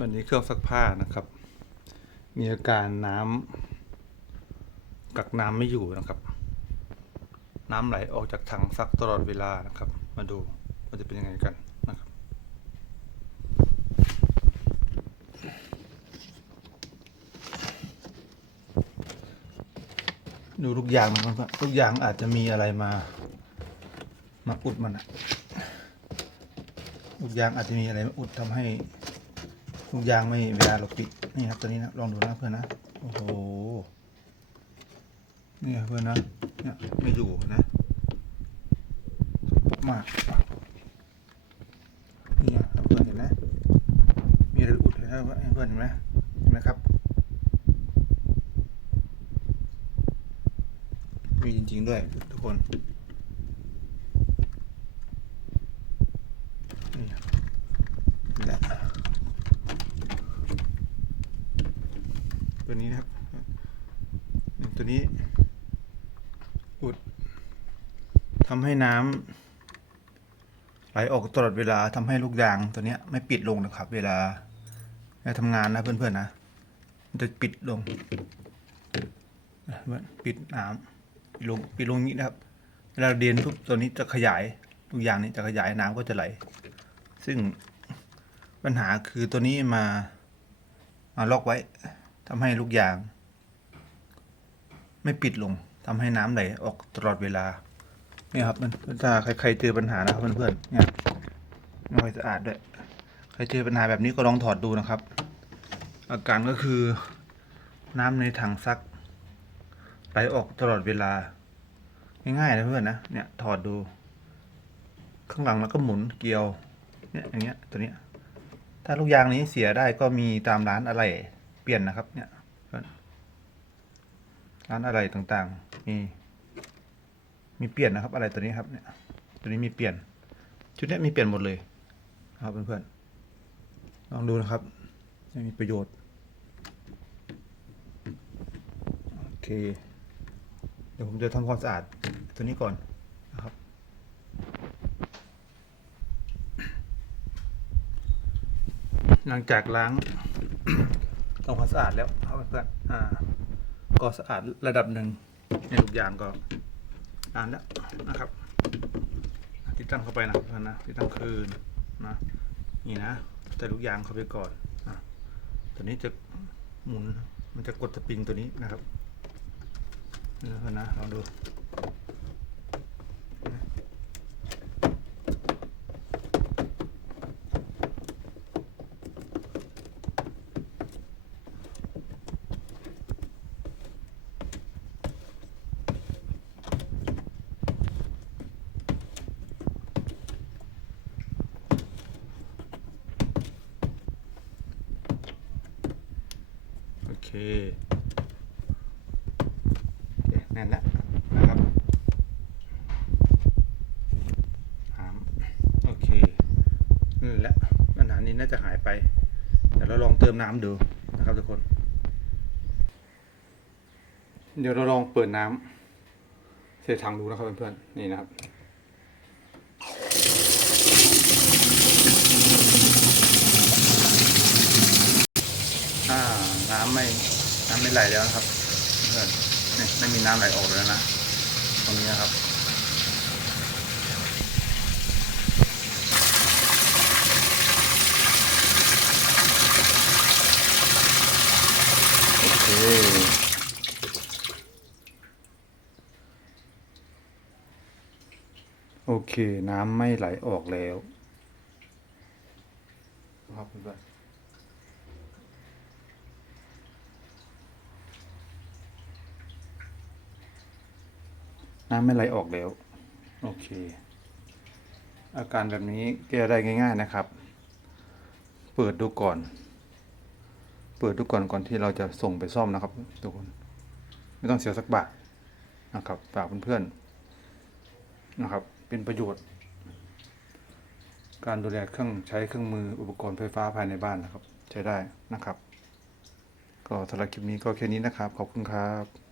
วันนี้เครื่องซักผ้านะครับ มีอาการน้ำกักน้ำไม่อยู่นะครับ น้ำไหลออกจากถังซักตลอดเวลานะครับ มาดูว่าจะเป็นยังไงกันนะครับดูทุกอย่างนะครับทุกอย่างอาจจะมีอะไรมา มาอุดมันอะทุกยางอาจจะมีอะไรมาอุดทำให้ ทุกยางไม่เวลาเราปิดนี่ครับตัวนี้นะลองดูนะเพื่อนนะโอ้โหนี่ครับเพื่อนนะเนี่ยไม่อยู่นะมากนี่ครับเพื่อนเห็นไหมมีอะไรอุดเห็นไหมเพื่อนเห็นไหมเห็นไหมครับมีจริง ๆ ด้วยทุกคนครับนี่แหละ ตัวนี้นะครับนี่ตัวนี้ อุดทำให้น้ำไหลออกตลอดเวลาทำให้ลูกยางตัวเนี้ยไม่ปิดลงนะครับ เวลาเราทำงานนะเพื่อนๆนะมันจะปิดลงปิดน้ำปิดลงปิดลงงนี้นะครับเวลาเราเดินปุ๊บตัวนี้จะขยายทุกอย่างนี้จะขยายน้ำก็จะไหล ซึ่งปัญหาคือตัวนี้มามาล็อกไว้ ทำให้ลูกยาง ไม่ปิดลงทำให้น้ำไหลออกตลอดเวลาเนี่ยครับมันถ้าใครใครเจอปัญหานะครับเพื่อนๆเนี่ยไม่ค่อยสะอาดด้วยใครเจอปัญหาแบบนี้ก็ลองถอดดูนะครับ อาการก็คือน้ำในถังซักไหลออกตลอดเวลา ง่ายๆนะเพื่อนนะเนี่ยถอดดู ข้างหลังแล้วก็หมุนเกลียวเนี่ยอย่างเงี้ยตัวเนี้ยถ้าลูกยางนี้เสียได้ก็มีตามร้านอะไร เปลี่ยนนะครับ เนี่ยร้านอะไรต่างๆ มีมีเปลี่ยนนะครับ อะไรตัวนี้ครับเนี่ย ตัวนี้มีเปลี่ยน ชุดนี้มีเปลี่ยนหมดเลยครับเพื่อนๆลองดูนะครับจะมีประโยชน์โอเค เดี๋ยวผมจะทำความสะอาดตัวนี้ก่อนนะครับหลังจากล้าง ทำความสะอาดแล้วเพื่อนๆอ่า ก็สะอาดระดับหนึ่งในทุกอย่างก็อ่านแล้วนะครับ ติดตั้งเข้าไปนะเพื่อนนะติดตั้งคืนนะนี่นะแต่ลูกยางเข้าไปก่อนนะตัวนี้จะหมุนมันจะกดสปริงตัวนี้นะครับนี่เพื่อนนะลองดู โอเคแน่นแล้วนะครับหามโอเคนี่นแหละปัญหานี้น่าจะหายไปเดี๋ยวเราลองเติมน้ำดูนะครับทุกคน เดี๋ยวเราลองเปิดน้ำใส่ถังดูนะครับเพื่อนๆนี่นะครับ อ่า น้ำไม่น้ำไม่ไหลแล้วนะครับเพื่อนนี่ไม่มีน้ำไหลออกแล้วนะตรงนี้นะครับโอเคโอเค น้ำไม่ไหลออกแล้วครับเพื่อน น้ำไม่ไหลออกแล้ว โอเค อาการแบบนี้แก้ได้ง่าย ๆนะครับ เปิดดูก่อน เปิดดูก่อนก่อนที่เราจะส่งไปซ่อมนะครับทุกคน ไม่ต้องเสียสักบาทนะครับฝากเพื่อนๆนะครับ เป็นประโยชน์ การดูแลเครื่องใช้เครื่องมืออุปกรณ์ไฟฟ้าภายในบ้านนะครับ ใช้ได้นะครับ ก็สำหรับคลิปนี้ก็แค่นี้นะครับ ขอบคุณครับ